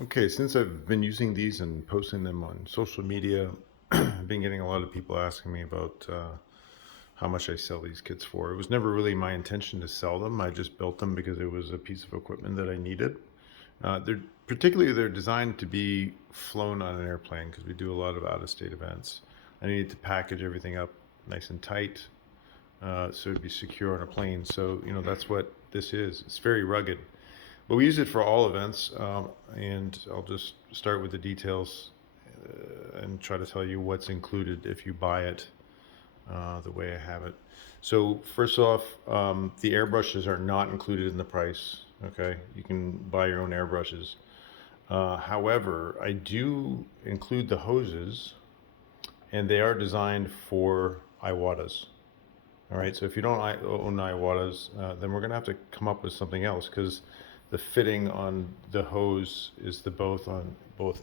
Okay, since I've been using these and posting them on social media, I've been getting a lot of people asking me about how much I sell these kits for. It was never really my intention to sell them. I just built them because it was a piece of equipment that I needed. They're designed to be flown on an airplane because we do a lot of out-of-state events. I needed to package everything up nice and tight, so it'd be secure on a plane. So that's what this is. It's very rugged. But we use it for all events, and I'll just start with the details and try to tell you what's included if you buy it the way I have it. So first off, the airbrushes are not included in the price. Okay, you can buy your own airbrushes. However, I do include the hoses, and they are designed for Iwatas. All right, so if you don't own Iwatas, then we're gonna have to come up with something else because the fitting on the hose is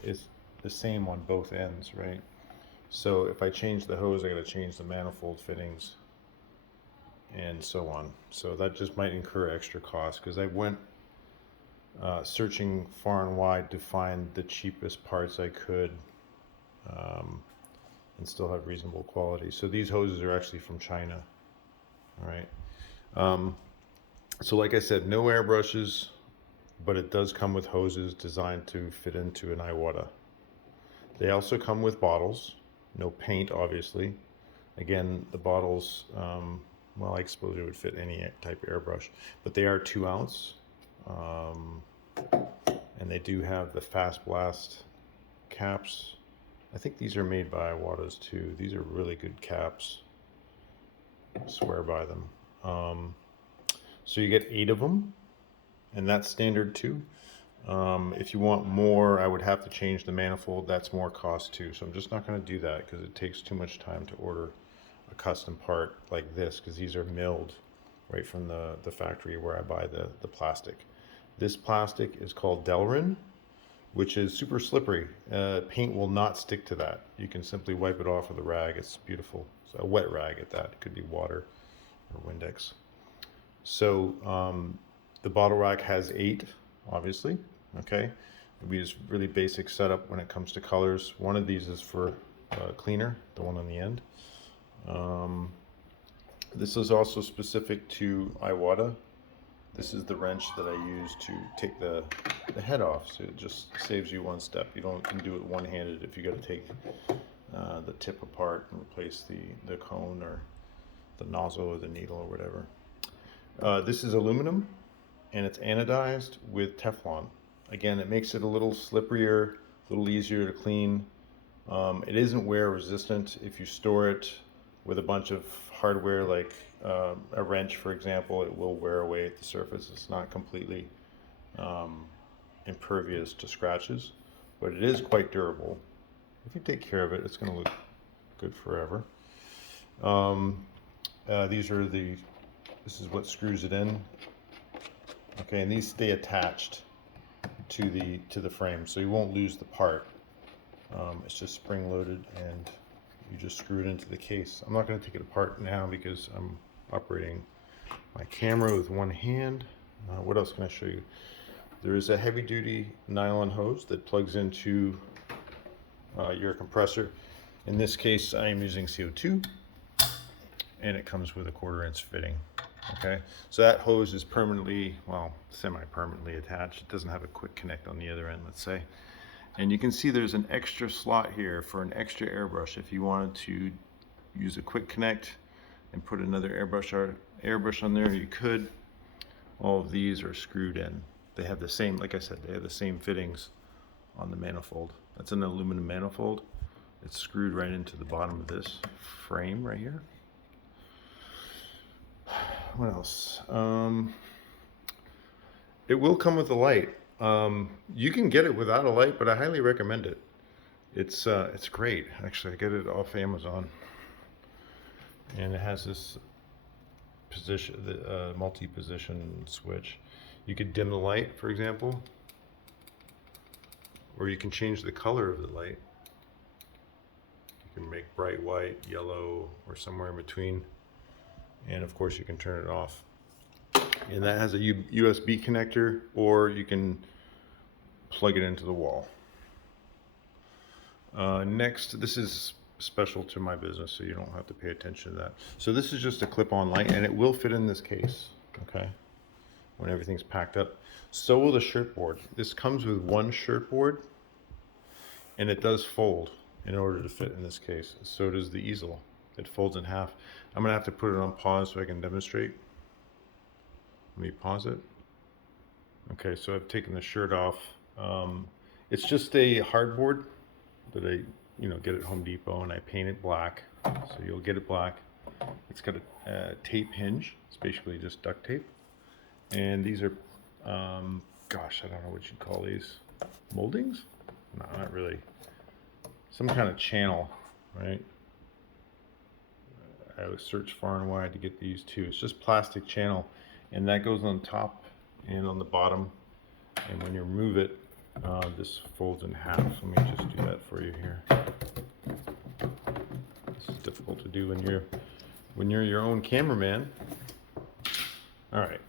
is the same on both ends, right? So if I change the hose, I gotta change the manifold fittings and so on. So that just might incur extra cost because I went searching far and wide to find the cheapest parts I could um, and still have reasonable quality. So these hoses are actually from China, all right? Um, so like I said, no airbrushes, but it does come with hoses designed to fit into an Iwata. They also come with bottles, no paint, obviously. Again, the bottles, well, I suppose it would fit any type of airbrush, but they are 2 ounce, um, and they do have the fast blast caps. I think these are made by Iwatas too. These are really good caps. I swear by them. So you get 8 of them, and that's standard too. If you want more, I would have to change the manifold. That's more cost too. So I'm just not going to do that because it takes too much time to order a custom part like this because these are milled right from the factory where I buy the plastic. This plastic is called Delrin, which is super slippery. Paint will not stick to that. You can simply wipe it off with a rag. It's beautiful. It's a wet rag at that. It could be water or Windex. So the bottle rack has 8, obviously. Okay, we use really basic setup when it comes to colors. One of these is for cleaner, the one on the end. This is also specific to Iwata. This is the wrench that I use to take the head off, so it just saves you one step. You don't can do it one-handed if you got to take the tip apart and replace the cone or the nozzle or the needle or whatever. This is aluminum, and it's anodized with Teflon. Again, it makes it a little slipperier, a little easier to clean. It isn't wear resistant. If you store it with a bunch of hardware like a wrench, for example, it will wear away at the surface. It's not completely impervious to scratches, but it is quite durable. If you take care of it, it's going to look good forever. These are this is what screws it in. Okay, and these stay attached to the frame, so you won't lose the part. It's just spring loaded, and you just screw it into the case. I'm not going to take it apart now because I'm operating my camera with one hand. What else can I show you? There is a heavy duty nylon hose that plugs into your compressor. In this case, I am using CO2, and it comes with a 1/4 inch fitting. Okay, so that hose is permanently, well, semi-permanently attached. It doesn't have a quick connect on the other end, let's say. And you can see there's an extra slot here for an extra airbrush. If you wanted to use a quick connect and put another airbrush on there, you could. All of these are screwed in. They have the same, like I said, they have the same fittings on the manifold. That's an aluminum manifold. It's screwed right into the bottom of this frame right here. What else? It will come with a light. You can get it without a light, but I highly recommend it. It's great. Actually, I get it off Amazon, and it has this position, the multi-position switch. You could dim the light, for example, or you can change the color of the light. You can make bright white, yellow, or somewhere in between, and of course you can turn it off. And that has a USB connector, or you can plug it into the wall. Next, this is special to my business, so you don't have to pay attention to that. So this is just a clip-on light, and it will fit in this case, okay, when everything's packed up. So will the shirt board. This comes with one shirt board, and it does fold in order to fit in this case. So does the easel. It folds in half. I'm gonna have to put it on pause so I can demonstrate. Let me pause it. Okay, so I've taken the shirt off. It's just a hardboard that I get at Home Depot, and I paint it black, so you'll get it black. It's got a tape hinge. It's basically just duct tape, and these are gosh, I don't know what you'd call these, moldings. No, not really. Some kind of channel, right? I would search far and wide to get these too. It's just plastic channel, and that goes on top and on the bottom, and when you remove it, this folds in half. Let me just do that for you here. This is difficult to do when you're your own cameraman. All right.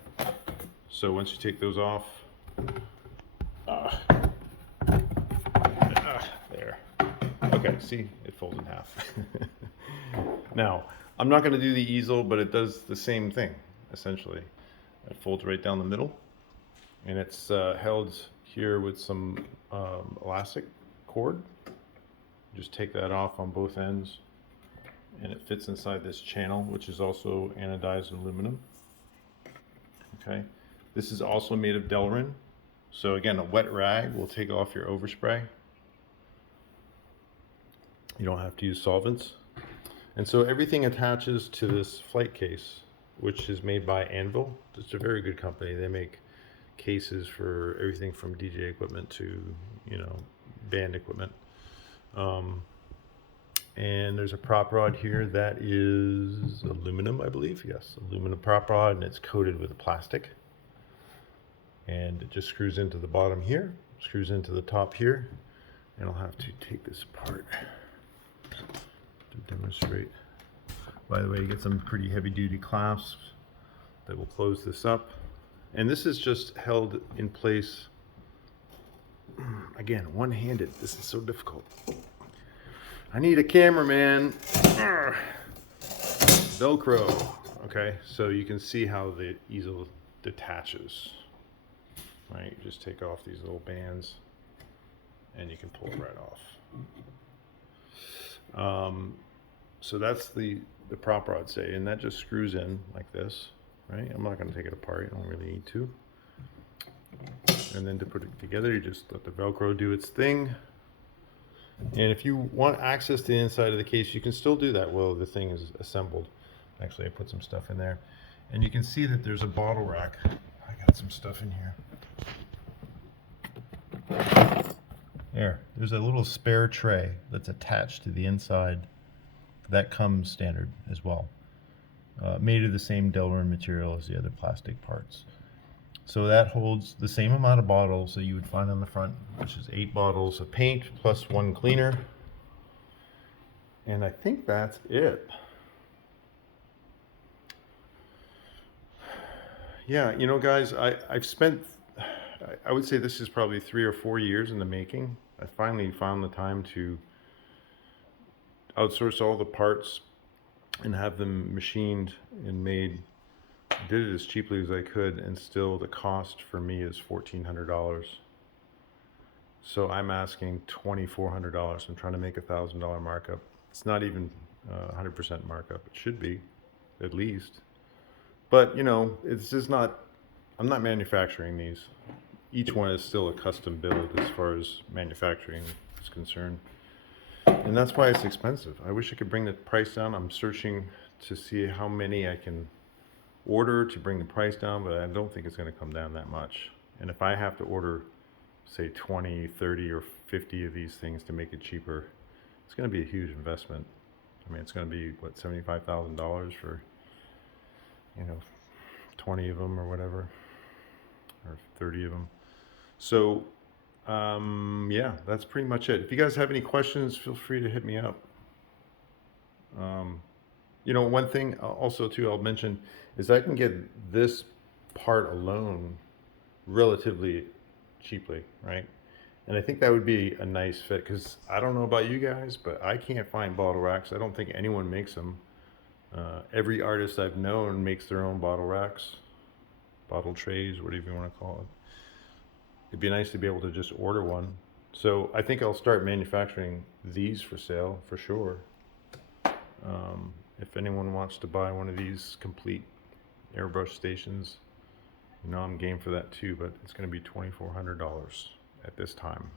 So once you take those off, there. Okay, see, it folds in half. Now, I'm not going to do the easel, but it does the same thing, essentially. It folds right down the middle, and it's held here with some elastic cord. Just take that off on both ends, and it fits inside this channel, which is also anodized aluminum. Okay, this is also made of Delrin. So again, a wet rag will take off your overspray. You don't have to use solvents. And so everything attaches to this flight case, which is made by Anvil. It's a very good company. They make cases for everything from DJ equipment to, band equipment. And there's a prop rod here that is aluminum, I believe. Yes, aluminum prop rod, and it's coated with plastic. And it just screws into the bottom here, screws into the top here, and I'll have to take this apart to demonstrate. By the way, you get some pretty heavy-duty clasps that will close this up. And this is just held in place, again, one-handed. This is so difficult. I need a cameraman. Velcro. Okay, so you can see how the easel detaches. Right, you just take off these little bands, and you can pull it right off. So that's the prop rod, say, and that just screws in like this. Right, I'm not going to take it apart. You don't really need to. And then to put it together, you just let the Velcro do its thing. And if you want access to the inside of the case, you can still do that while the thing is assembled. Actually, I put some stuff in there, and you can see that there's a bottle rack. I got some stuff in here. There's a little spare tray that's attached to the inside. That comes standard as well. Made of the same Delrin material as the other plastic parts. So that holds the same amount of bottles that you would find on the front, which is 8 bottles of paint plus 1 cleaner. And I think that's it. Yeah, guys, I've spent, I would say this is probably 3 or 4 years in the making. I finally found the time to outsource all the parts and have them machined and made. Did it as cheaply as I could, and still the cost for me is $1,400. So I'm asking $2,400. I'm trying to make $1,000 markup. It's not even 100% markup. It should be, at least. But it's just not. I'm not manufacturing these. Each one is still a custom build as far as manufacturing is concerned. And that's why it's expensive. I wish I could bring the price down. I'm searching to see how many I can order to bring the price down, but I don't think it's going to come down that much. And if I have to order, say, 20, 30, or 50 of these things to make it cheaper, it's going to be a huge investment. I mean, it's going to be, what, $75,000 for, 20 of them or whatever, or 30 of them. So, yeah, that's pretty much it. If you guys have any questions, feel free to hit me up. One thing also too I'll mention is I can get this part alone relatively cheaply, right? And I think that would be a nice fit, because I don't know about you guys, but I can't find bottle racks. I don't think anyone makes them. Every artist I've known makes their own bottle racks, bottle trays, whatever you want to call it. It'd be nice to be able to just order one. So I think I'll start manufacturing these for sale for sure. If anyone wants to buy one of these complete airbrush stations, I'm game for that too, but it's going to be $2,400 at this time.